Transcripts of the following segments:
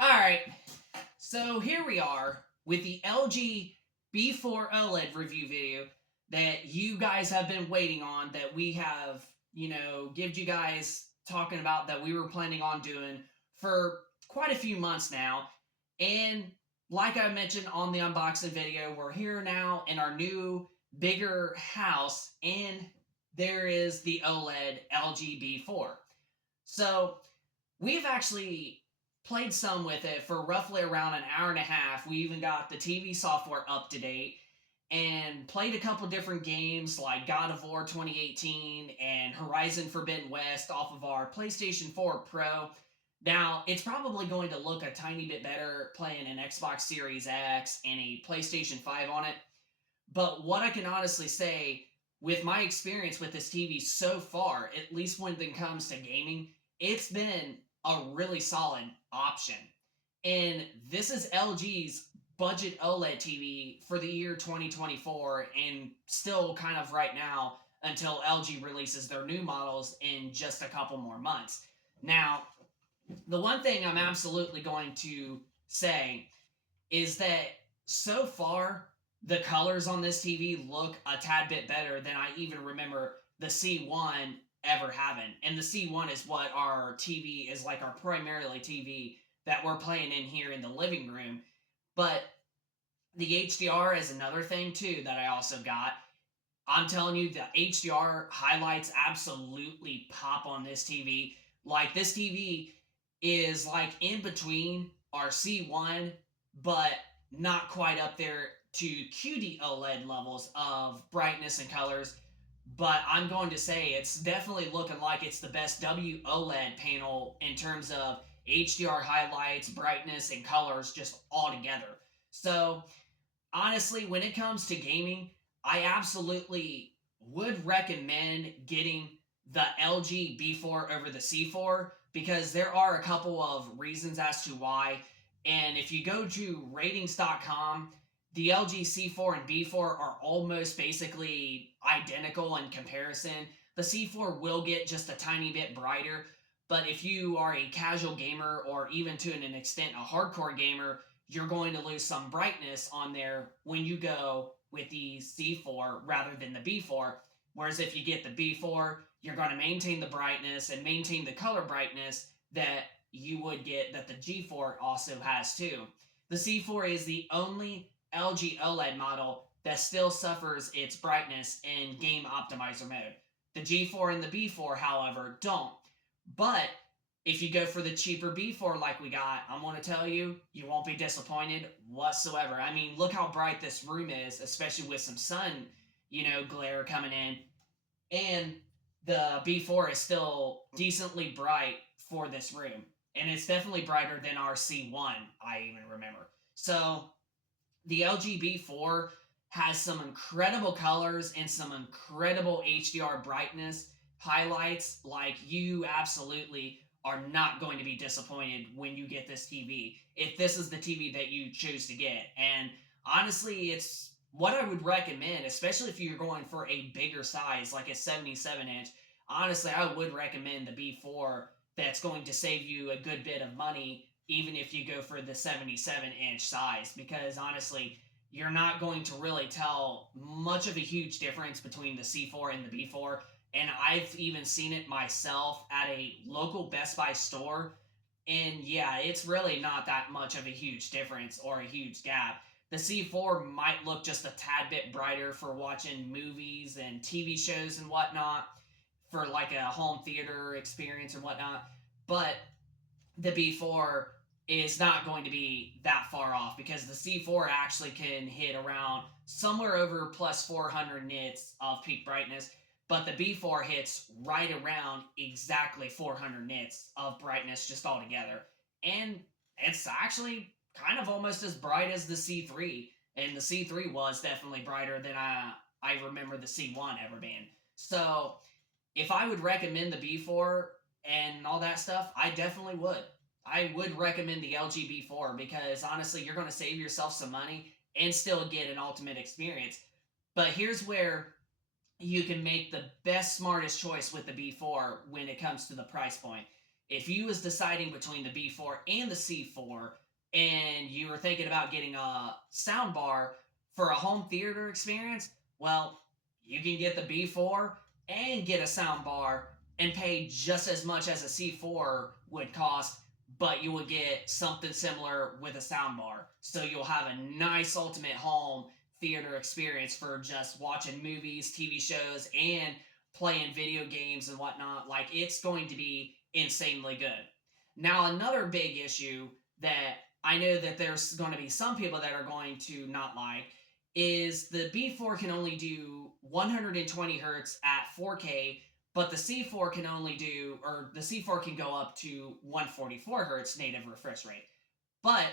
Alright, so here we are with the LG B4 OLED review video that you guys have been waiting on, that we have, give you guys talking about that we were planning on doing for quite a few months now. And like I mentioned on the unboxing video, we're here now in our new, bigger house, and there is the OLED LG B4. So we've actually played some with it for roughly around an hour and a half. We even got the TV software up to date and played a couple different games like God of War 2018 and Horizon Forbidden West off of our PlayStation 4 Pro. Now, it's probably going to look a tiny bit better playing an Xbox Series X and a PlayStation 5 on it. But what I can honestly say, with my experience with this TV so far, at least when it comes to gaming, it's been a really solid option. And this is LG's budget OLED TV for the year 2024, and still kind of right now until LG releases their new models in just a couple more months. Now, the one thing I'm absolutely going to say is that so far the colors on this TV look a tad bit better than I even remember the C1 ever having. And the C1 is what our TV is, like our primarily TV that we're playing in here in the living room. But the HDR is another thing too that I also got. I'm telling you, the HDR highlights absolutely pop on this TV. Like, this TV is like in between our C1, but not quite up there to QD OLED levels of brightness and colors. But I'm going to say it's definitely looking like it's the best WOLED panel in terms of HDR highlights, brightness, and colors just all together. So, honestly, when it comes to gaming, I absolutely would recommend getting the LG B4 over the C4 because there are a couple of reasons as to why. And if you go to ratings.com, the LG C4 and B4 are almost basically identical in comparison. The C4 will get just a tiny bit brighter, but if you are a casual gamer or even to an extent a hardcore gamer, you're going to lose some brightness on there when you go with the C4 rather than the B4. Whereas if you get the B4, you're going to maintain the brightness and maintain the color brightness that you would get that the G4 also has too. The C4 is the only LG OLED model that still suffers its brightness in game optimizer mode. The G4 and the B4, however, don't. But if you go for the cheaper B4 like we got, I'm going to tell you, you won't be disappointed whatsoever. I mean, look how bright this room is, especially with some sun, glare coming in. And the B4 is still decently bright for this room. And it's definitely brighter than our C1, I even remember. So, the LG B4 has some incredible colors and some incredible HDR brightness highlights. Like, you absolutely are not going to be disappointed when you get this TV, if this is the TV that you choose to get. And honestly, it's what I would recommend, especially if you're going for a bigger size, like a 77-inch. Honestly, I would recommend the B4. That's going to save you a good bit of money, even if you go for the 77-inch size, because honestly, you're not going to really tell much of a huge difference between the C4 and the B4. And I've even seen it myself at a local Best Buy store. And yeah, it's really not that much of a huge difference or a huge gap. The C4 might look just a tad bit brighter for watching movies and TV shows and whatnot, for like a home theater experience and whatnot. But the B4 is not going to be that far off because the C4 actually can hit around somewhere over plus 400 nits of peak brightness, but the B4 hits right around exactly 400 nits of brightness just altogether. And it's actually kind of almost as bright as the C3, and the C3 was definitely brighter than I remember the C1 ever being. So, if I would recommend the B4 and all that stuff, I definitely would. I would recommend the LG B4 because honestly, you're going to save yourself some money and still get an ultimate experience. But here's where you can make the best, smartest choice with the B4 when it comes to the price point. if you was deciding between the B4 and the C4, and you were thinking about getting a sound bar for a home theater experience, well, you can get the B4 and get a sound bar and pay just as much as a C4 would cost, but you would get something similar with a sound bar. So you'll have a nice ultimate home theater experience for just watching movies, TV shows, and playing video games and whatnot. Like, it's going to be insanely good. Now, another big issue that I know that there's going to be some people that are going to not like is the B4 can only do 120 hertz at 4K, but the C4 can only do, or the C4 can go up to 144 hertz native refresh rate. But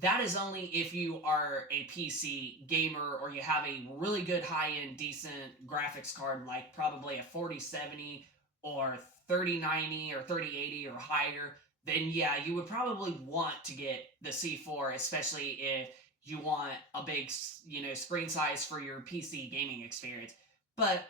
that is only if you are a PC gamer or you have a really good high-end decent graphics card, like probably a 4070 or 3090 or 3080 or higher. Then yeah, you would probably want to get the C4, especially if you want a big, screen size for your PC gaming experience. But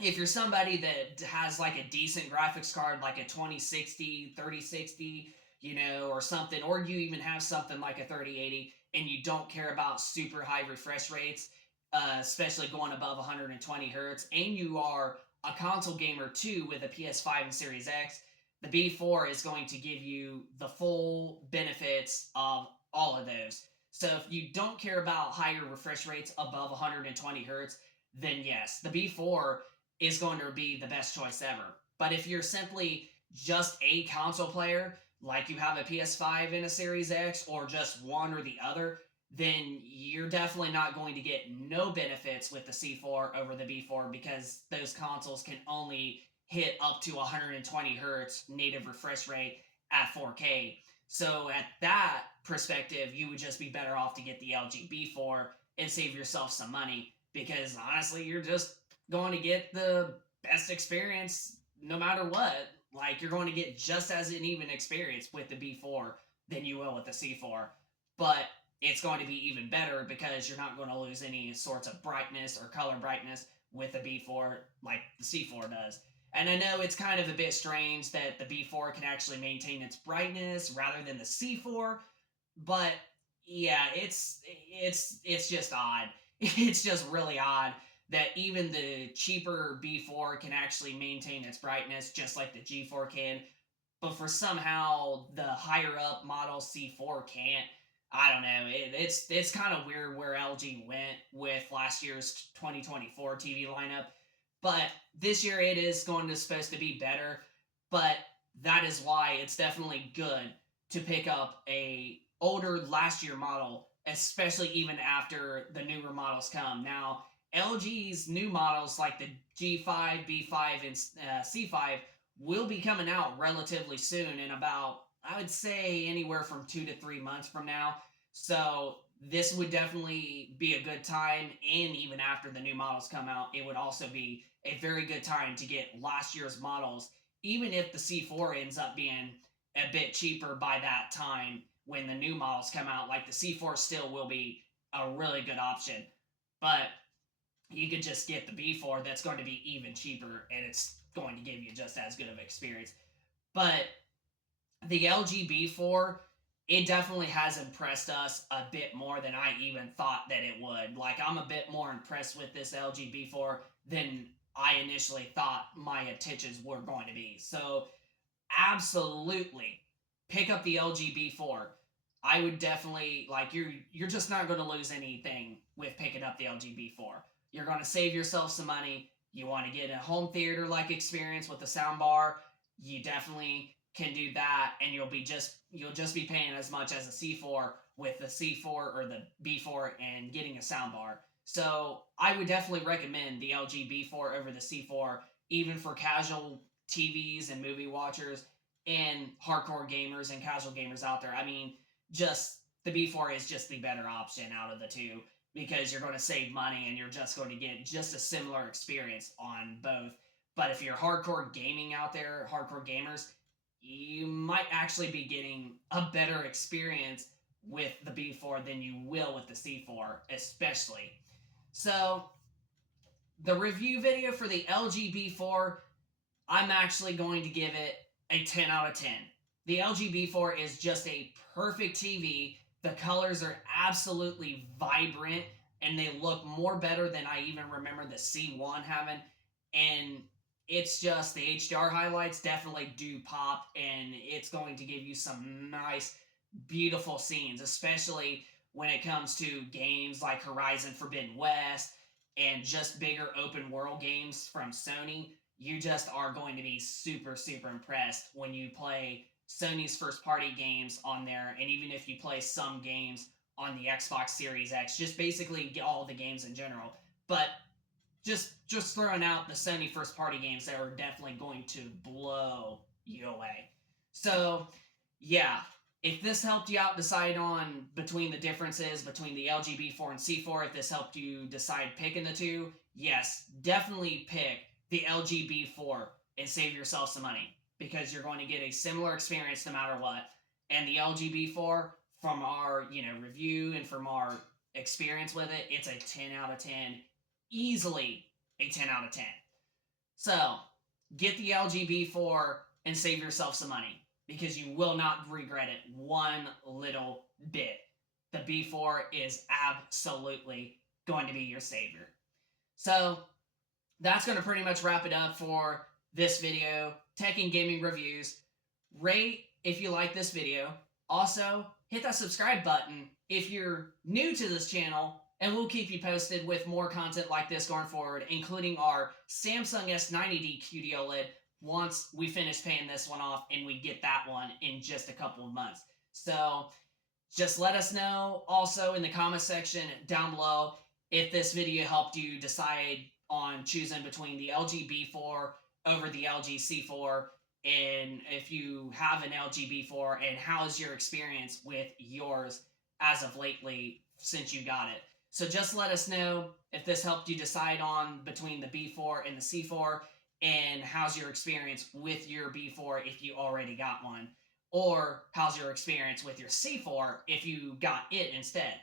if you're somebody that has like a decent graphics card, like a 2060, 3060, or something, or you even have something like a 3080, and you don't care about super high refresh rates, especially going above 120 hertz, and you are a console gamer too with a PS5 and Series X, the B4 is going to give you the full benefits of all of those. So if you don't care about higher refresh rates above 120 hertz, then yes, the B4 is going to be the best choice ever. But if you're simply just a console player, like you have a PS5 and a Series X, or just one or the other, then you're definitely not going to get no benefits with the C4 over the B4, because those consoles can only hit up to 120 hertz native refresh rate at 4K. So at that perspective, you would just be better off to get the LG B4 and save yourself some money, because honestly, you're just going to get the best experience no matter what. Like, you're going to get just as an even experience with the B4 than you will with the C4. But it's going to be even better because you're not going to lose any sorts of brightness or color brightness with the B4 like the C4 does. And I know it's kind of a bit strange that the B4 can actually maintain its brightness rather than the C4, but yeah, it's just odd. It's just really odd that even the cheaper B4 can actually maintain its brightness just like the G4 can, but for somehow the higher up model C4 can't. I don't know. It's kind of weird where LG went with last year's 2024 TV lineup, but this year it is going to supposed to be better. But that is why it's definitely good to pick up a older last year model, especially even after the newer models come. Now, LG's new models like the G5, B5, and C5 will be coming out relatively soon, in about, I would say, anywhere from 2 to 3 months from now. So this would definitely be a good time, and even after the new models come out, it would also be a very good time to get last year's models, even if the C4 ends up being a bit cheaper by that time when the new models come out. Like, the C4 still will be a really good option, but you could just get the B4 that's going to be even cheaper, and it's going to give you just as good of an experience. But the LG B4, it definitely has impressed us a bit more than I even thought that it would. Like, I'm a bit more impressed with this LG B4 than I initially thought my attentions were going to be. So, absolutely, pick up the LG B4. I would definitely, like, you're just not going to lose anything with picking up the LG B4. You're going to save yourself some money. You want to get a home theater like experience with the sound bar, you definitely can do that, and you'll just be paying as much as a C4 with the C4 or the B4 and getting a sound bar. So I would definitely recommend the LG B4 over the C4, even for casual TVs and movie watchers and hardcore gamers and casual gamers out there. I mean, just the B4 is just the better option out of the two, because you're going to save money and you're just going to get just a similar experience on both. But if you're hardcore gaming out there, hardcore gamers, you might actually be getting a better experience with the B4 than you will with the C4, especially. So, the review video for the LG B4, I'm actually going to give it a 10 out of 10. The LG B4 is just a perfect TV. The colors are absolutely vibrant and they look more better than I even remember the C1 having. And it's just the HDR highlights definitely do pop, and it's going to give you some nice, beautiful scenes, especially when it comes to games like Horizon Forbidden West and just bigger open world games from Sony. You just are going to be super, super impressed when you play Sony's first party games on there, and even if you play some games on the Xbox Series X, just basically get all the games in general. But just throwing out the Sony first party games that are definitely going to blow you away. So yeah, if this helped you out decide on between the differences between the LG B4 and C4, if this helped you decide picking the two, yes, definitely pick the LG B4 and save yourself some money because you're going to get a similar experience no matter what. And the LG B4, from our review and from our experience with it, it's a 10 out of 10, easily a 10 out of 10. So get the LG B4 and save yourself some money because you will not regret it one little bit. The B4 is absolutely going to be your savior. So that's going to pretty much wrap it up for this video, tech and gaming reviews. Rate if you like this video. Also, hit that subscribe button if you're new to this channel, and we'll keep you posted with more content like this going forward, including our Samsung S90D QD OLED once we finish paying this one off and we get that one in just a couple of months. So just let us know also in the comment section down below if this video helped you decide on choosing between the LG B4 over the LG C4, and if you have an LG B4, and how's your experience with yours as of lately since you got it. So just let us know if this helped you decide on between the B4 and the C4, and how's your experience with your B4 if you already got one, or how's your experience with your C4 if you got it instead.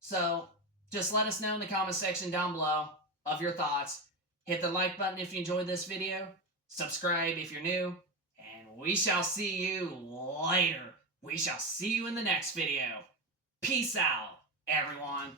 So just let us know in the comment section down below of your thoughts. Hit the like button if you enjoyed this video, subscribe if you're new, and we shall see you later. We shall see you in the next video. Peace out, everyone.